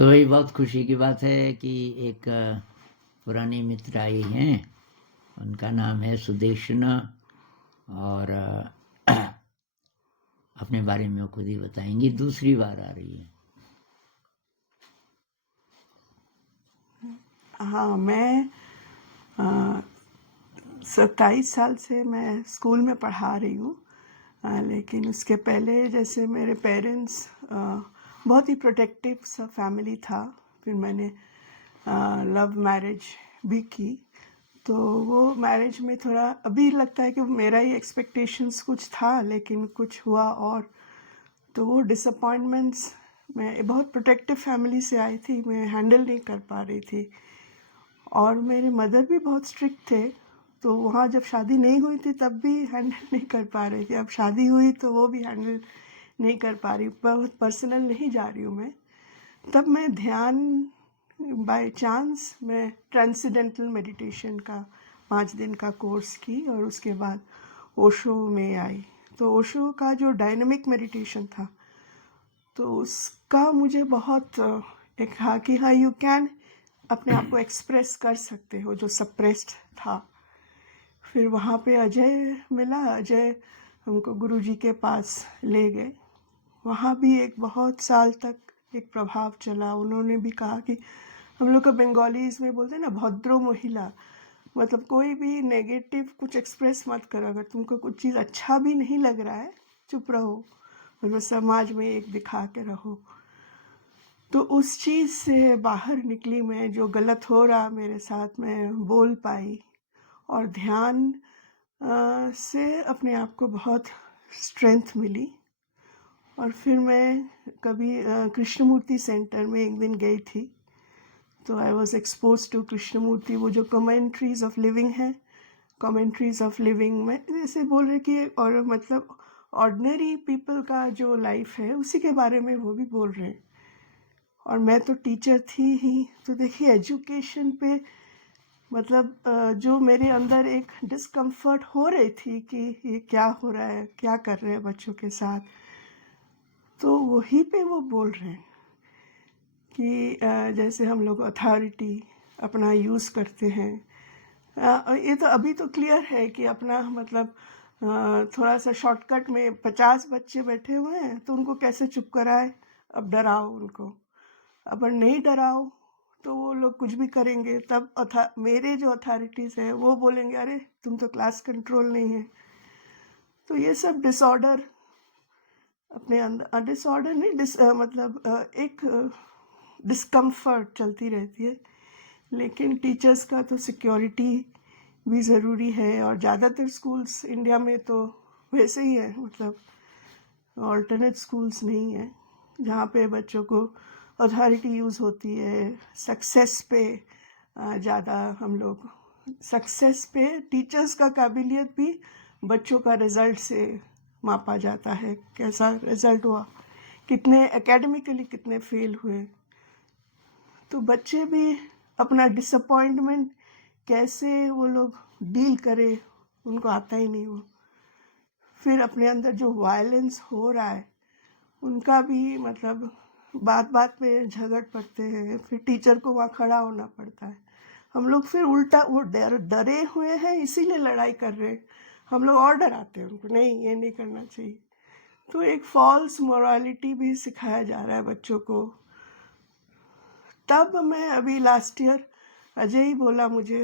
तो वही बहुत खुशी की बात है कि एक पुरानी मित्र आई हैं, उनका नाम है सुदेशना, और अपने बारे में वो खुद ही बताएंगी। दूसरी बार आ रही है। हाँ, मैं 27 साल से मैं स्कूल में पढ़ा रही हूँ। लेकिन उसके पहले जैसे मेरे पेरेंट्स बहुत ही प्रोटेक्टिव सा फैमिली था। फिर मैंने लव मैरिज भी की, तो वो मैरिज में थोड़ा अभी लगता है कि मेरा ही एक्सपेक्टेशंस कुछ था, लेकिन कुछ हुआ और तो वो डिसअपॉइंटमेंट्स, मैं बहुत प्रोटेक्टिव फैमिली से आई थी, मैं हैंडल नहीं कर पा रही थी। और मेरे मदर भी बहुत स्ट्रिक्ट थे, तो वहाँ जब शादी नहीं हुई थी तब भी हैंडल नहीं कर पा रही थी। अब शादी हुई तो वो भी हैंडल नहीं कर पा रही। बहुत पर्सनल नहीं जा रही हूँ मैं। तब मैं ध्यान, बाय चांस मैं ट्रांसेंडेंटल मेडिटेशन का 5 दिन का कोर्स की और उसके बाद ओशो में आई। तो ओशो का जो डायनामिक मेडिटेशन था, तो उसका मुझे बहुत एक हाँ कि हाँ यू कैन अपने आप को एक्सप्रेस कर सकते हो जो सप्रेस्ड था। फिर वहाँ पे अजय मिला। अजय हमको गुरुजी के पास ले गए। वहाँ भी एक बहुत साल तक एक प्रभाव चला। उन्होंने भी कहा कि हम लोग का बंगालीज में बोलते हैं ना, भद्रो महिला, मतलब कोई भी नेगेटिव कुछ एक्सप्रेस मत करो। अगर तुमको कुछ चीज़ अच्छा भी नहीं लग रहा है, चुप रहो, मतलब समाज में एक दिखा के रहो। तो उस चीज़ से बाहर निकली मैं। जो गलत हो रहा मेरे साथ मैं बोल पाई, और ध्यान से अपने आप को बहुत स्ट्रेंथ मिली। और फिर मैं कभी कृष्णमूर्ति सेंटर में एक दिन गई थी, तो I was expose to Krishnamurti. वो जो कमेंट्रीज ऑफ लिविंग है, कमेंट्रीज ऑफ लिविंग में जैसे बोल रहे कि और मतलब ऑर्डिनरी पीपल का जो लाइफ है उसी के बारे में वो भी बोल रहे हैं। और मैं तो टीचर थी ही, तो देखिए एजुकेशन पे मतलब जो मेरे अंदर एक डिस्कम्फर्ट हो रही थी कि ये क्या हो रहा है, क्या कर रहे हैं बच्चों के साथ, तो वहीं पे वो बोल रहे हैं कि जैसे हम लोग अथॉरिटी अपना यूज़ करते हैं। ये तो अभी तो क्लियर है कि अपना मतलब थोड़ा सा शॉर्टकट में 50 बच्चे बैठे हुए हैं तो उनको कैसे चुप कराए। अब डराओ उनको, अगर नहीं डराओ तो वो लोग कुछ भी करेंगे। तब मेरे जो अथॉरिटीज़ है वो बोलेंगे अरे तुम तो क्लास कंट्रोल नहीं है। तो ये सब डिसऑर्डर अपने अंदर, डिसऑर्डर नहीं मतलब एक डिस्कम्फर्ट चलती रहती है। लेकिन टीचर्स का तो सिक्योरिटी भी ज़रूरी है। और ज़्यादातर स्कूल्स इंडिया में तो वैसे ही है, मतलब ऑल्टरनेट स्कूल्स नहीं है जहाँ पे बच्चों को अथॉरिटी यूज़ होती है। सक्सेस पे ज़्यादा हम लोग, सक्सेस पे टीचर्स का काबिलियत भी बच्चों का रिज़ल्ट से मापा जाता है। कैसा रिज़ल्ट हुआ, कितने एकेडमिकली कितने फेल हुए। तो बच्चे भी अपना डिसअपॉइंटमेंट कैसे वो लोग डील करे, उनको आता ही नहीं। वो फिर अपने अंदर जो वायलेंस हो रहा है उनका भी मतलब बात बात पे झगड़ पड़ते हैं। फिर टीचर को वहाँ खड़ा होना पड़ता है। हम लोग फिर उल्टा वो डरे हुए हैं इसीलिए लड़ाई कर रहे हैं। हम लोग और डराते हैं उनको, नहीं ये नहीं करना चाहिए। तो एक फॉल्स मोरालिटी भी सिखाया जा रहा है बच्चों को। तब मैं अभी लास्ट ईयर अजय ही बोला मुझे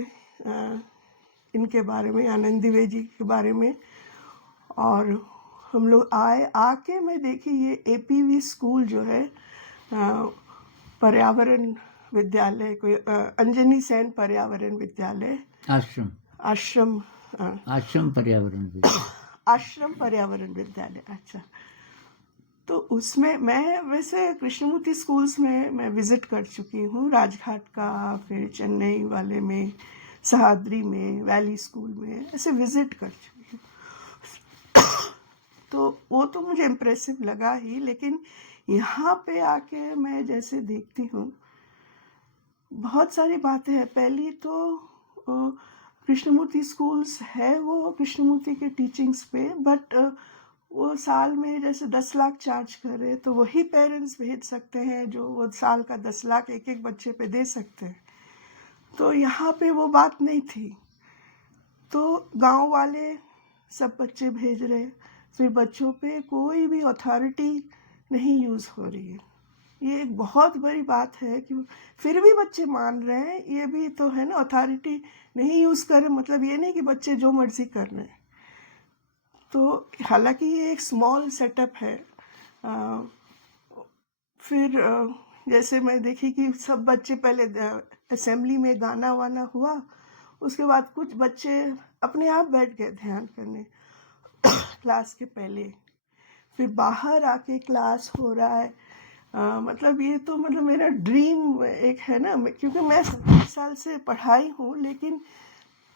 इनके बारे में, आनंद दिवे जी के बारे में। और हम लोग आके मैं देखी ये एपीवी स्कूल जो है पर्यावरण विद्यालय, कोई अंजनी सेन पर्यावरण विद्यालय, आश्रम आश्रम आश्रम पर्यावरण विद्यालय, आश्रम पर्यावरण विद्यालय। अच्छा, तो उसमें मैं वैसे कृष्णमूर्ति स्कूल्स में मैं विज़िट कर चुकी हूँ, राजघाट का, फिर चेन्नई वाले में, सहाद्री में, वैली स्कूल में, ऐसे विज़िट कर चुकी हूँ। तो वो तो मुझे इम्प्रेसिव लगा ही। लेकिन यहाँ पे आके मैं जैसे देखती हूँ बहुत सारी बातें हैं। पहली तो कृष्णमूर्ति स्कूल्स है वो कृष्णमूर्ति के टीचिंग्स पे, बट वो साल में जैसे 10 लाख चार्ज कर रहे, तो वही पेरेंट्स भेज सकते हैं जो वो साल का 10 लाख एक एक बच्चे पे दे सकते हैं। तो यहाँ पे वो बात नहीं थी। तो गांव वाले सब बच्चे भेज रहे, फिर बच्चों पे कोई भी अथॉरिटी नहीं यूज़ हो रही है। ये एक बहुत बड़ी बात है कि फिर भी बच्चे मान रहे हैं। ये भी तो है ना, अथॉरिटी नहीं यूज़ करे मतलब ये नहीं कि बच्चे जो मर्जी कर रहे हैं। तो हालांकि ये एक स्मॉल सेटअप है। अ, फिर जैसे मैं देखी कि सब बच्चे पहले असेंबली में गाना वाना हुआ, उसके बाद कुछ बच्चे अपने आप बैठ गए ध्यान करने क्लास के पहले। फिर बाहर आके क्लास हो रहा है। मतलब ये तो मतलब मेरा ड्रीम एक है ना, क्योंकि मैं 27 साल से पढ़ाई हूँ, लेकिन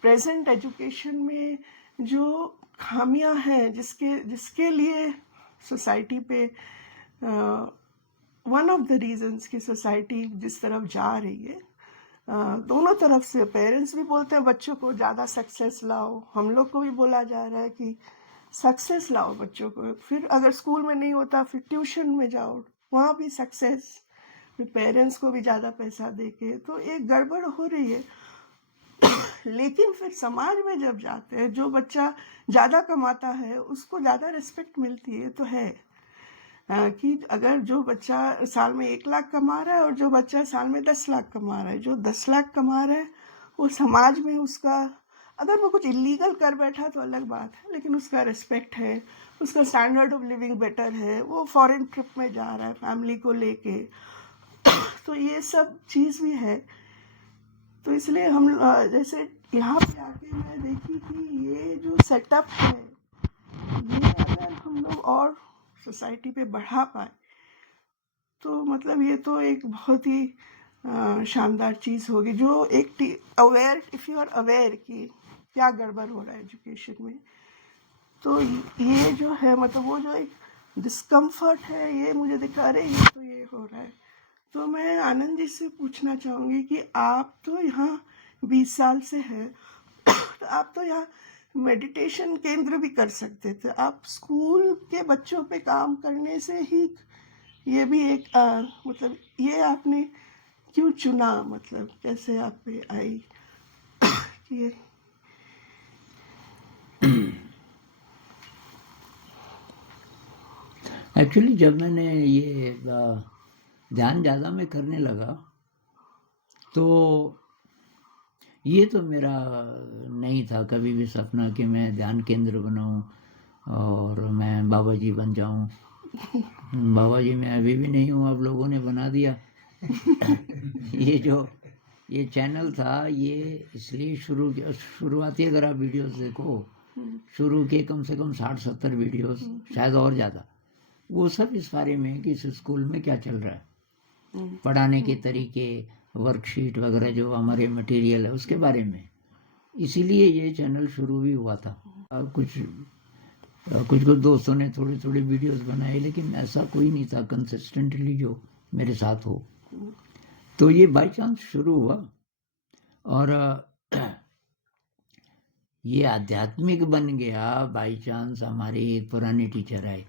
प्रेजेंट एजुकेशन में जो खामियां हैं जिसके जिसके लिए सोसाइटी पे वन ऑफ द रीजंस कि सोसाइटी जिस तरफ जा रही है, दोनों तरफ से पेरेंट्स भी बोलते हैं बच्चों को ज़्यादा सक्सेस लाओ, हम लोग को भी बोला जा रहा है कि सक्सेस लाओ बच्चों को। फिर अगर स्कूल में नहीं होता फिर ट्यूशन में जाओ, वहाँ भी सक्सेस, फिर पेरेंट्स को भी ज़्यादा पैसा देके, तो एक गड़बड़ हो रही है। लेकिन फिर समाज में जब जाते हैं, जो बच्चा ज़्यादा कमाता है उसको ज़्यादा रिस्पेक्ट मिलती है। तो है कि अगर जो बच्चा साल में 1 लाख कमा रहा है और जो बच्चा साल में 10 लाख कमा रहा है, जो 10 लाख कमा रहा है वो समाज में उसका, अगर वो कुछ इलीगल कर बैठा तो अलग बात है, लेकिन उसका रिस्पेक्ट है, उसका स्टैंडर्ड ऑफ लिविंग बेटर है, वो फॉरेन ट्रिप में जा रहा है फैमिली को लेके। तो ये सब चीज़ भी है। तो इसलिए हम जैसे यहाँ पे आके मैं देखी कि ये जो सेटअप है, ये अगर हम लोग और सोसाइटी पे बढ़ा पाए तो मतलब ये तो एक बहुत ही शानदार चीज़ होगी, जो एक aware, if you are aware कि क्या गड़बड़ हो रहा है एजुकेशन में। तो ये जो है मतलब वो जो एक डिस्कम्फर्ट है, ये मुझे दिखा रहे ये तो ये हो रहा है। तो मैं आनंद जी से पूछना चाहूँगी कि आप तो यहाँ 20 साल से हैं, तो आप तो यहाँ मेडिटेशन केंद्र भी कर सकते थे। आप स्कूल के बच्चों पे काम करने से ही ये भी एक मतलब ये आपने क्यों चुना, मतलब कैसे आप पे आई कि ये एक्चुअली जब मैंने ये ध्यान ज़्यादा मैं करने लगा तो ये तो मेरा नहीं था कभी भी सपना कि मैं ध्यान केंद्र बनाऊं और मैं बाबा जी बन जाऊं। बाबा जी मैं अभी भी नहीं हूँ, आप लोगों ने बना दिया। ये जो ये चैनल था ये इसलिए शुरू किया, शुरुआती अगर आप वीडियोस देखो, शुरू के कम से कम 60-70 वीडियोस, शायद और ज़्यादा, वो सब इस बारे में कि इस स्कूल में क्या चल रहा है, पढ़ाने के तरीके, वर्कशीट वगैरह जो हमारे मटेरियल है उसके बारे में। इसीलिए ये चैनल शुरू भी हुआ था। कुछ दोस्तों ने थोड़े थोड़े वीडियोस बनाए, लेकिन ऐसा कोई नहीं था कंसिस्टेंटली जो मेरे साथ हो। तो ये बाय चांस शुरू हुआ और ये आध्यात्मिक बन गया बाय चांस। हमारे एक पुराने टीचर आए,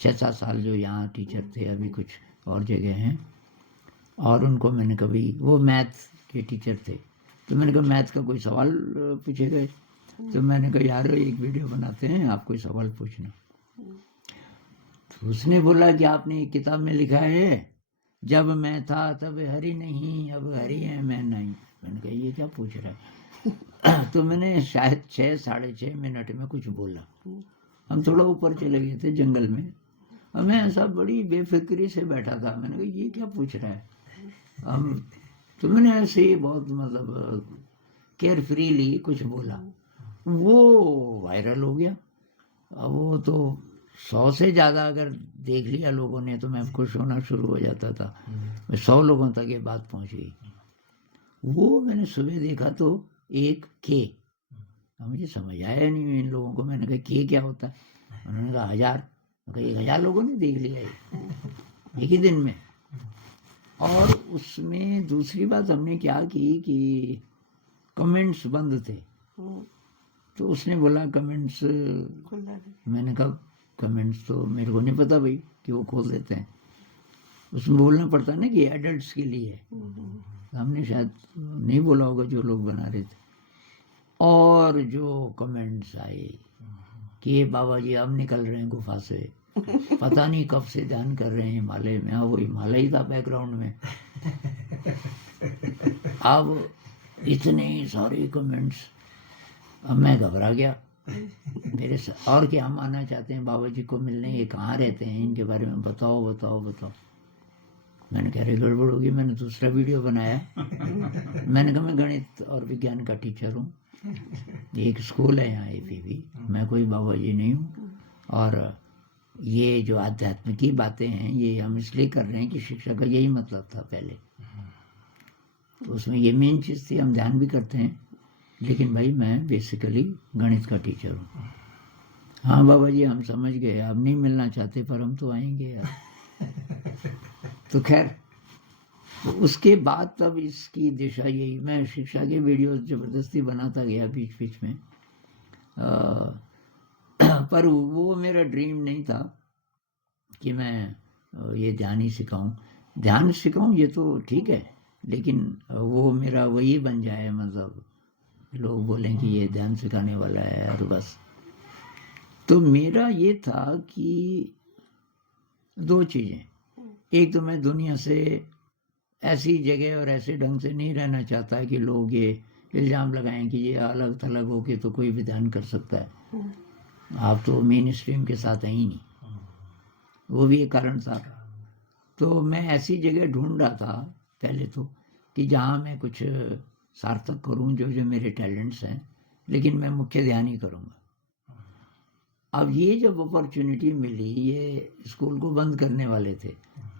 6-7 साल जो यहाँ टीचर थे, अभी कुछ और जगह हैं, और उनको मैंने कभी, वो मैथ के टीचर थे, तो मैंने कहा मैथ का कोई सवाल पूछे गए, तो मैंने कहा यार एक वीडियो बनाते हैं, आप कोई सवाल पूछना। तो उसने बोला कि आपने एक किताब में लिखा है जब मैं था तब हरि नहीं, अब हरि है मैं नहीं। मैंने कहा ये क्या पूछ रहा है। तो मैंने शायद 6-6.5 मिनट में कुछ बोला। हम थोड़ा ऊपर चले गए थे जंगल में, और मैं ऐसा बड़ी बेफिक्री से बैठा था। मैंने कहा ये क्या पूछ रहा है हम, तो मैंने ऐसे ही बहुत मतलब केयर फ्रीली कुछ बोला, वो वायरल हो गया। अब वो तो 100 से ज़्यादा अगर देख लिया लोगों ने तो मैं खुश होना शुरू हो जाता था। 100 लोगों तक ये बात पहुंच गई। वो मैंने सुबह देखा तो 1K, मुझे समझ आया नहीं इन लोगों को। मैंने कहा के क्या होता है, उन्होंने कहा 1000। मैं कहा 1000 लोगों ने देख लिया एक ही दिन में। और उसमें दूसरी बात हमने क्या की कि कमेंट्स बंद थे, तो उसने बोला कमेंट्स, मैंने कहा कमेंट्स तो मेरे को नहीं पता भाई कि वो खोल देते हैं, उसमें बोलना पड़ता है ना कि एडल्ट्स के लिए है। हमने शायद नहीं बोला होगा जो लोग बना रहे थे। और जो कमेंट्स आए कि ये बाबा जी अब निकल रहे हैं गुफा से, पता नहीं कब से ध्यान कर रहे हैं हिमालय में। हाँ, वो हिमालय ही था बैकग्राउंड में। अब इतने सारे कमेंट्स, अब मैं घबरा गया। मेरे और क्या हम आना चाहते हैं बाबा जी को मिलने, ये कहाँ रहते हैं, इनके बारे में बताओ बताओ बताओ। मैंने कह रही गड़बड़ होगी, मैंने दूसरा वीडियो बनाया। मैंने कहा मैं गणित और विज्ञान का टीचर हूँ, एक स्कूल है यहाँ APV, मैं कोई बाबा जी नहीं हूँ। और ये जो आध्यात्मिक बातें हैं ये हम इसलिए कर रहे हैं कि शिक्षा का यही मतलब था पहले, तो उसमें ये मेन चीज़ थी। हम ध्यान भी करते हैं, लेकिन भाई मैं बेसिकली गणित का टीचर हूँ। हाँ बाबा जी हम समझ गए, आप नहीं मिलना चाहते पर हम तो आएंगे यार। तो खैर, तो उसके बाद तब इसकी दिशा यही, मैं शिक्षा के वीडियो ज़बरदस्ती बनाता गया बीच बीच में। पर वो मेरा ड्रीम नहीं था कि मैं ये ध्यान ही सिखाऊं। ध्यान सिखाऊं ये तो ठीक है, लेकिन वो मेरा वही बन जाए, मतलब लोग बोलें कि ये ध्यान सिखाने वाला है और बस। तो मेरा ये था कि दो चीज़ें, एक तो मैं दुनिया से ऐसी जगह और ऐसे ढंग से नहीं रहना चाहता है कि लोग ये इल्ज़ाम लगाएं कि ये अलग थलग हो के तो कोई भी ध्यान कर सकता है, आप तो मेन स्ट्रीम के साथ हैं ही नहीं, वो भी एक कारण था। तो मैं ऐसी जगह ढूंढ रहा था पहले तो कि जहाँ मैं कुछ सार्थक करूँ जो जो मेरे टैलेंट्स हैं, लेकिन मैं मुख्य ध्यान ही करूँगा। अब ये जब अपॉर्चुनिटी मिली, ये स्कूल को बंद करने वाले थे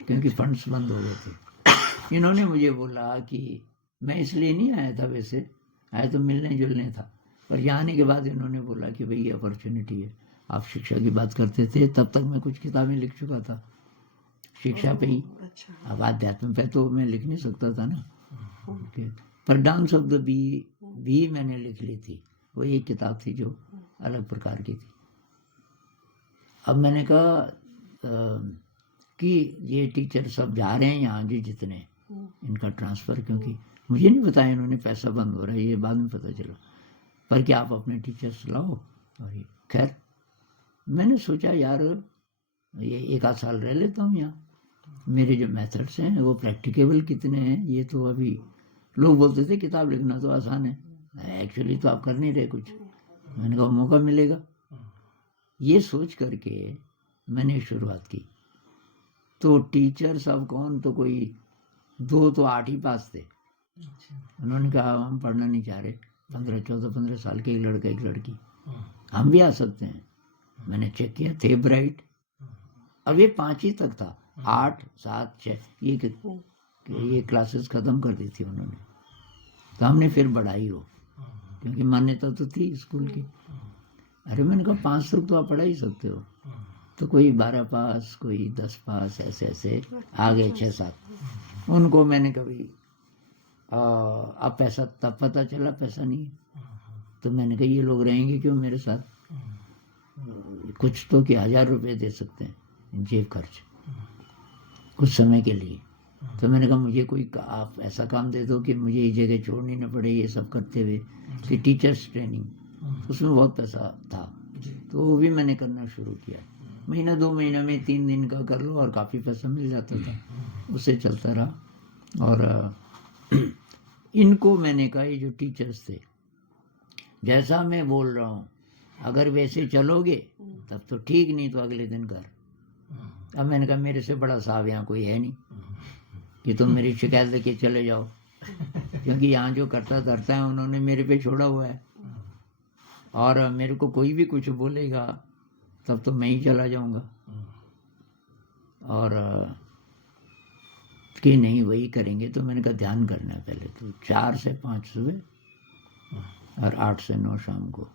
क्योंकि फंड्स बंद हो गए थे। इन्होंने मुझे बोला कि मैं इसलिए नहीं आया था, वैसे आया तो मिलने जुलने था, पर यहाँ आने के बाद इन्होंने बोला कि भाई ये अपॉर्चुनिटी है। आप शिक्षा की बात करते थे, तब तक मैं कुछ किताबें लिख चुका था शिक्षा पे ही। अब आध्यात्म पे तो मैं लिख नहीं सकता था ना। पर डांस ऑफ द बी भी मैंने लिख ली थी, वो एक किताब थी जो अलग प्रकार की थी। अब मैंने कहा कि ये टीचर सब जा रहे हैं यहाँ जी जितने, इनका ट्रांसफ़र, क्योंकि मुझे नहीं बताया इन्होंने पैसा बंद हो रहा है, ये बाद में पता चला, पर क्या आप अपने टीचर्स लाओ। और ये खैर मैंने सोचा यार ये एक आध साल रह लेता हूँ यहाँ, मेरे जो मेथड्स हैं वो प्रैक्टिकेबल कितने हैं, ये तो अभी लोग बोलते थे किताब लिखना तो आसान है, एक्चुअली तो आप कर नहीं रहे कुछ। मैंने कहा मौका मिलेगा, ये सोच करके मैंने शुरुआत की। तो टीचर सब कौन, तो कोई 2 तो 8 ही पास थे। उन्होंने कहा हम पढ़ना नहीं चाह रहे, 15 साल के एक लड़का एक लड़की, हम भी आ सकते हैं। मैंने चेक किया, थे ब्राइट। अब ये 5 ही तक था, 8, 7, 6 ये क्लासेस ख़त्म कर दी थी उन्होंने। तो हमने फिर बढ़ाई हो, क्योंकि मान्यता तो थी स्कूल की। अरे मैंने कहा 5 तक तो आप पढ़ा ही सकते हो। तो कोई 12 पास, कोई 10 पास, ऐसे ऐसे आ गए 6-7। उनको मैंने कभी अब पैसा, तब पता चला पैसा नहीं, तो मैंने कहा ये लोग रहेंगे क्यों मेरे साथ, कुछ तो कि 1000 रुपये दे सकते हैं जेब खर्च कुछ समय के लिए। तो मैंने कहा मुझे कोई आप ऐसा काम दे दो कि मुझे ये जगह छोड़नी ना पड़े ये सब करते हुए, कि टीचर्स ट्रेनिंग, उसमें बहुत पैसा था, तो वो भी मैंने करना शुरू किया। महीना 2 महीना में 3 दिन का कर लो और काफ़ी पैसा मिल जाता था, उससे चलता रहा। और इनको मैंने कहा ये जो टीचर्स थे, जैसा मैं बोल रहा हूँ अगर वैसे चलोगे तब तो ठीक, नहीं तो अगले दिन घर। अब मैंने कहा मेरे से बड़ा साहब यहाँ कोई है नहीं कि तुम मेरी शिकायत लेके चले जाओ, क्योंकि यहाँ जो करता धरता है उन्होंने मेरे पे छोड़ा हुआ है, और मेरे को कोई भी कुछ बोलेगा तब तो मैं ही चला जाऊंगा। और कि नहीं वही करेंगे। तो मैंने कहा ध्यान करना है पहले, तो 4 से 5 सुबह और 8 से 9 शाम को।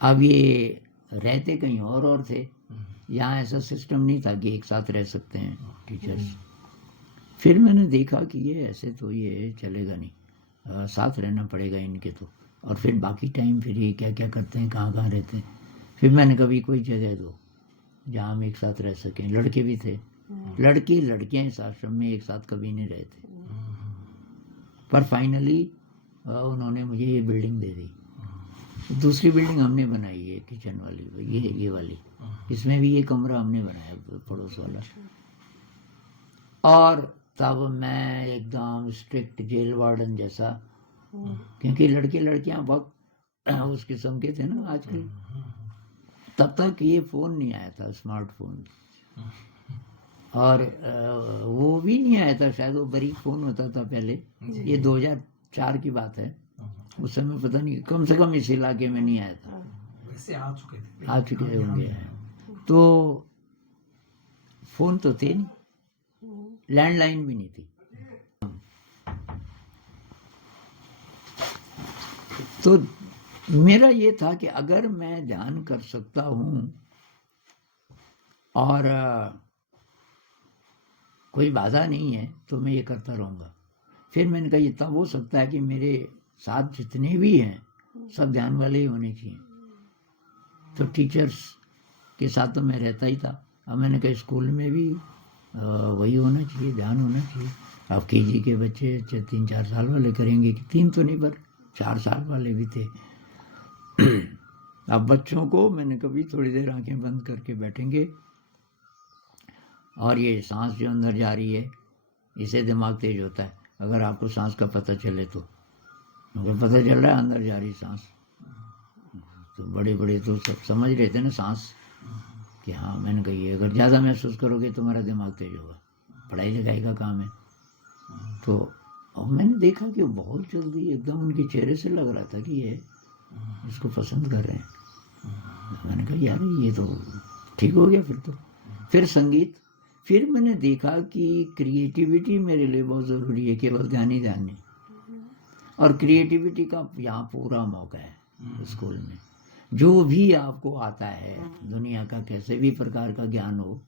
अब ये रहते कहीं और थे, यहाँ ऐसा सिस्टम नहीं था कि एक साथ रह सकते हैं टीचर्स। फिर मैंने देखा कि ये ऐसे तो ये चलेगा नहीं, साथ रहना पड़ेगा इनके तो। और फिर बाकी टाइम फिर ये क्या क्या करते हैं, कहाँ कहाँ रहते हैं। फिर मैंने कभी कोई जगह दो, जहाँ हम एक साथ रह सकें। लड़के भी थे, लड़के लड़कियाँ इस आश्रम में एक साथ कभी नहीं रहे थे, पर फाइनली उन्होंने मुझे ये बिल्डिंग दे दी। दूसरी बिल्डिंग हमने बनाई है, किचन वाली, ये वाली, इसमें भी ये कमरा हमने बनाया पड़ोस वाला। और तब मैं एकदम स्ट्रिक्ट जेल वार्डन जैसा, क्योंकि लड़के लड़कियां बहुत उस किस्म के थे ना आजकल। तब तक ये फ़ोन नहीं आया था, स्मार्टफोन, और वो भी नहीं आया था शायद, वो बरीक फ़ोन होता था पहले। ये 2004 की बात है, उस समय पता नहीं, कम से कम इस इलाके में नहीं आया था। वैसे आ चुके थे, आ चुके होंगे। तो फ़ोन तो थे नहीं, लैंडलाइन भी नहीं थी। तो मेरा ये था कि अगर मैं ध्यान कर सकता हूँ और कोई बाधा नहीं है तो मैं ये करता रहूँगा। फिर मैंने कहा ये तब हो सकता है कि मेरे साथ जितने भी हैं सब ध्यान वाले ही होने चाहिए। तो टीचर्स के साथ तो मैं रहता ही था। अब मैंने कहा स्कूल में भी वही होना चाहिए, ध्यान होना चाहिए। अब केजी के बच्चे 3-4 साल वाले करेंगे, कि 3 तो नहीं पर 4 साल वाले भी थे। अब बच्चों को मैंने कभी थोड़ी देर आंखें बंद करके बैठेंगे और ये सांस जो अंदर जा रही है, इससे दिमाग तेज होता है। अगर आपको सांस का पता चले तो, अगर पता चल रहा है अंदर जा रही सांस, तो बड़े बड़े तो सब समझ रहे थे ना सांस, कि हाँ मैंने कही है। अगर ज़्यादा महसूस करोगे तुम्हारा दिमाग तेज होगा, पढ़ाई लिखाई का काम है। तो अब मैंने देखा कि वो बहुत जल्दी एकदम उनके चेहरे से लग रहा था कि ये इसको पसंद कर रहे हैं। मैंने कहा यार ये तो ठीक हो गया। फिर संगीत, फिर मैंने देखा कि क्रिएटिविटी मेरे लिए बहुत ज़रूरी है, केवल ध्यान ही ध्यान नहीं। और क्रिएटिविटी का यहाँ पूरा मौका है स्कूल में। जो भी आपको आता है दुनिया का, कैसे भी प्रकार का ज्ञान हो,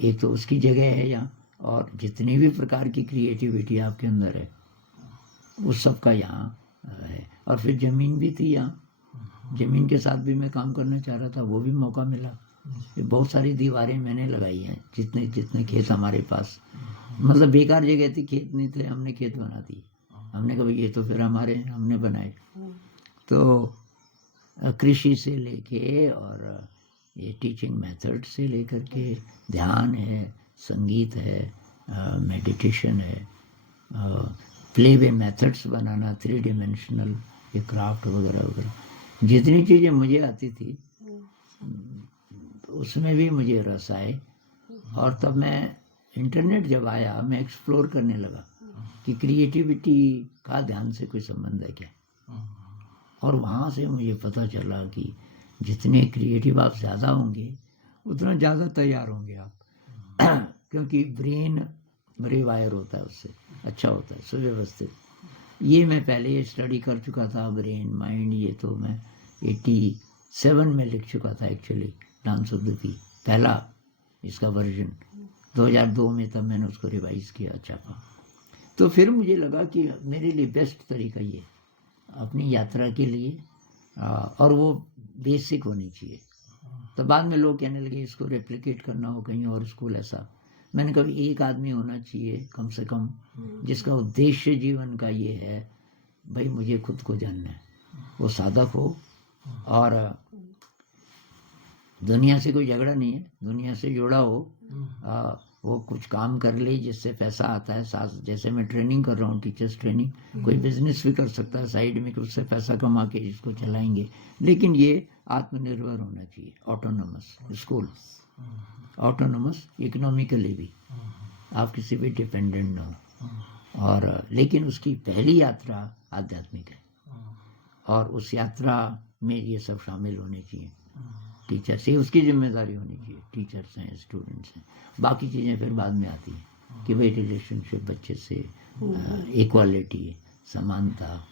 एक तो उसकी जगह है यहाँ, और जितनी भी प्रकार की क्रिएटिविटी आपके अंदर है उस सब का यहाँ है। और फिर ज़मीन भी थी यहाँ, ज़मीन के साथ भी मैं काम करना चाह रहा था, वो भी मौका मिला। बहुत सारी दीवारें मैंने लगाई हैं, जितने जितने खेत हमारे पास, मतलब बेकार जगह थी, खेत नहीं थे, हमने खेत बना दी। हमने कहा ये तो फिर हमारे, हमने बनाए। तो कृषि से लेके और ये टीचिंग मेथड से लेकर के ध्यान है, संगीत है, मेडिटेशन है, प्ले वे मेथड्स बनाना, 3 डिमेंशनल, ये क्राफ्ट वगैरह वगैरह, जितनी चीज़ें मुझे आती थी उसमें भी मुझे रस आए। और तब मैं, इंटरनेट जब आया, मैं एक्सप्लोर करने लगा कि क्रिएटिविटी का ध्यान से कोई संबंध है क्या। और वहाँ से मुझे पता चला कि जितने क्रिएटिव आप ज़्यादा होंगे उतना ज़्यादा तैयार होंगे आप क्योंकि ब्रेन रिवायर होता है, उससे अच्छा होता है, सुव्यवस्थित। ये मैं पहले स्टडी कर चुका था, ब्रेन माइंड, ये तो मैं 87 में लिख चुका था actually, dance of the P, पहला इसका वर्जन 2002 में, तब मैंने उसको रिवाइज़ किया, छापा। तो फिर मुझे लगा कि मेरे लिए बेस्ट तरीका ये अपनी यात्रा के लिए, और वो बेसिक होनी चाहिए। तो बाद में लोग कहने लगे इसको रेप्लिकेट करना हो कहीं और स्कूल ऐसा। मैंने कहा एक आदमी होना चाहिए कम से कम जिसका उद्देश्य जीवन का ये है, भाई मुझे खुद को जानना है। वो साधक हो और दुनिया से कोई झगड़ा नहीं है, दुनिया से जुड़ा हो, वो कुछ काम कर ले जिससे पैसा आता है। साथ जैसे मैं ट्रेनिंग कर रहा हूँ, टीचर्स ट्रेनिंग, कोई बिजनेस भी कर सकता है साइड में कि उससे पैसा कमा के इसको चलाएंगे, लेकिन ये आत्मनिर्भर होना चाहिए। ऑटोनोमस स्कूल, ऑटोनोमस इकोनॉमिकली भी, आप किसी भी डिपेंडेंट ना हो। और लेकिन उसकी पहली यात्रा आध्यात्मिक है, और उस यात्रा में ये सब शामिल होने चाहिए। टीचर से उसकी जिम्मेदारी होनी चाहिए, टीचर्स हैं, स्टूडेंट्स हैं, बाकी चीज़ें फिर बाद में आती हैं कि भाई रिलेशनशिप बच्चे से, इक्वालिटी, समानता।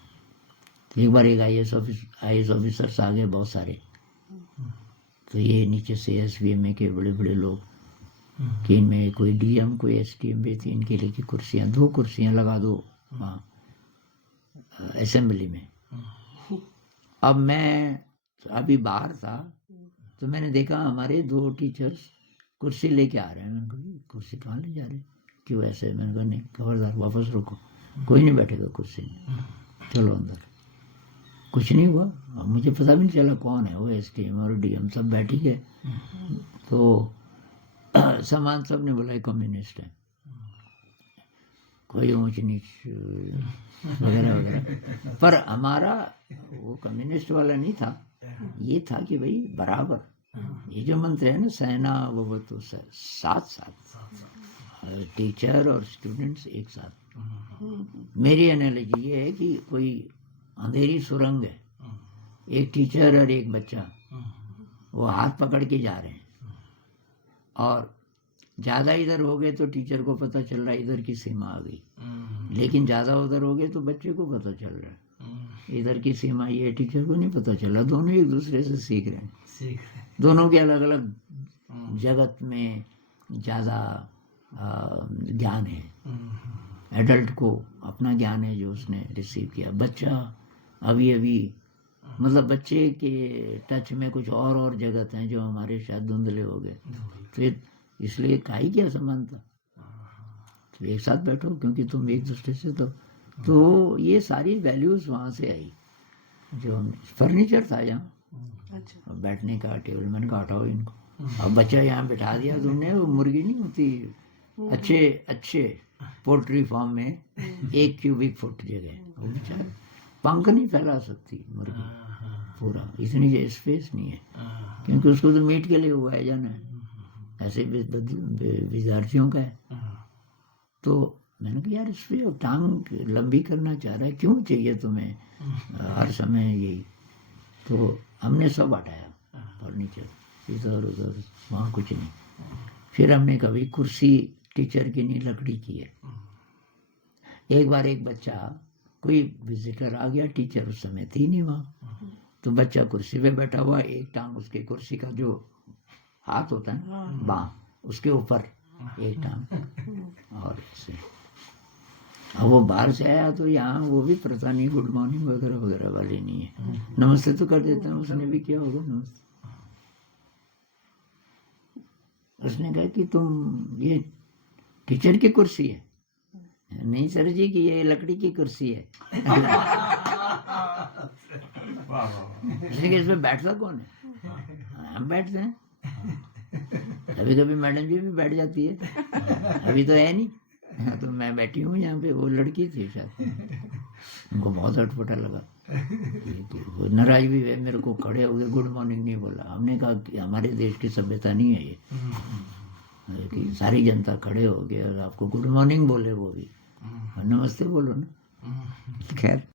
एक बार एक IAS ऑफिसर्स आ गए बहुत सारे, तो ये नीचे से SVMA के बड़े बड़े लोग, कि इनमें कोई DM कोई STM भी थी, इनके लिए कि कुर्सियाँ, 2 कुर्सियाँ लगा दो वहाँ असेंबली में। अब मैं अभी बाहर था, तो मैंने देखा हमारे 2 टीचर्स कुर्सी लेके आ रहे हैं। मैंने कहा "ये कुर्सी कहाँ ले जा रहे हैं? क्यों ऐसे?" मैंने कहा नहीं खबरदार वापस रुको, कोई नहीं बैठेगा कुर्सी में, चलो अंदर। कुछ नहीं हुआ। अब मुझे पता भी नहीं चला कौन है वो, एसडीएम और डीएम सब बैठ ही गए। तो सामान सब ने बोला कम्युनिस्ट है, कोई ऊंच नीच वगैरह वगैरह। पर हमारा वो कम्युनिस्ट वाला नहीं था, ये था कि भाई बराबर, ये जो मंत्र है ना सेना वो तो साथ साथ टीचर और स्टूडेंट्स एक साथ। मेरी एनालॉजी ये है कि कोई अंधेरी सुरंग है, एक टीचर और एक बच्चा वो हाथ पकड़ के जा रहे हैं, और ज़्यादा इधर हो गए तो टीचर को पता चल रहा है इधर की सीमा आ गई, लेकिन ज़्यादा उधर हो गए तो बच्चे को पता चल रहा है इधर की सीमा ये, टीचर को नहीं पता चला। दोनों एक दूसरे से सीख रहे हैं, दोनों के अलग अलग जगत में ज़्यादा ज्ञान है। एडल्ट को अपना ज्ञान है जो उसने रिसीव किया, बच्चा अभी अभी मतलब बच्चे के टच में कुछ और जगत हैं जो हमारे शायद धुंधले हो गए। तो इसलिए काहे क्या समानता, तो एक साथ बैठो क्योंकि तुम एक दूसरे से तो ये सारी वैल्यूज वहाँ से आई। जो फर्नीचर था यहाँ बैठने का टेबल, मैंने कहा हटाओ इनको, अब बच्चा यहाँ बिठा दिया तुमने, वो मुर्गी नहीं होती अच्छे पोल्ट्री फार्म में 1 क्यूबिक फुट जगह, वो बेचारा पंख नहीं फैला सकती मुर्गी पूरा, इतनी स्पेस नहीं है, क्योंकि उसको तो मीट के लिए उगाया जाना है, ऐसे विद्यार्थियों का है। तो मैंने कहा यार इस पर टांग लंबी करना चाह रहा है, क्यों चाहिए तुम्हें हर समय यही। तो हमने सब हटाया फर्नीचर, इधर उधर वहाँ कुछ नहीं। फिर हमने कभी कुर्सी टीचर की नहीं लकड़ी की है। एक बार एक बच्चा, कोई विजिटर आ गया, टीचर उस समय थी नहीं वहाँ, तो बच्चा कुर्सी पे बैठा हुआ, एक टांग उसके कुर्सी का जो हाथ होता है बाँ उसके ऊपर एक टांग, और ऐसे। अब वो बाहर से आया तो यहाँ वो भी पता नहीं गुड मॉर्निंग वगैरह वगैरह वाली नहीं है, नमस्ते तो कर देते हैं, उसने भी किया होगा नमस्ते। उसने कहा कि तुम ये टीचर की कुर्सी है? नहीं सर जी कि ये लकड़ी की कुर्सी है। उसने कहा इसमें बैठता कौन है? हम बैठते हैं, कभी कभी मैडम जी भी बैठ जाती है, अभी तो है नहीं। हाँ, तो मैं बैठी हूँ यहाँ पे, वो लड़की थी शायद, उनको बहुत अटपटा लगा, वो नाराज भी हुए, मेरे को खड़े हो गए, गुड मॉर्निंग नहीं बोला। हमने कहा कि हमारे देश की सभ्यता नहीं है ये, कि सारी जनता खड़े हो गए और आपको गुड मॉर्निंग बोले, वो भी नमस्ते बोलो ना। खैर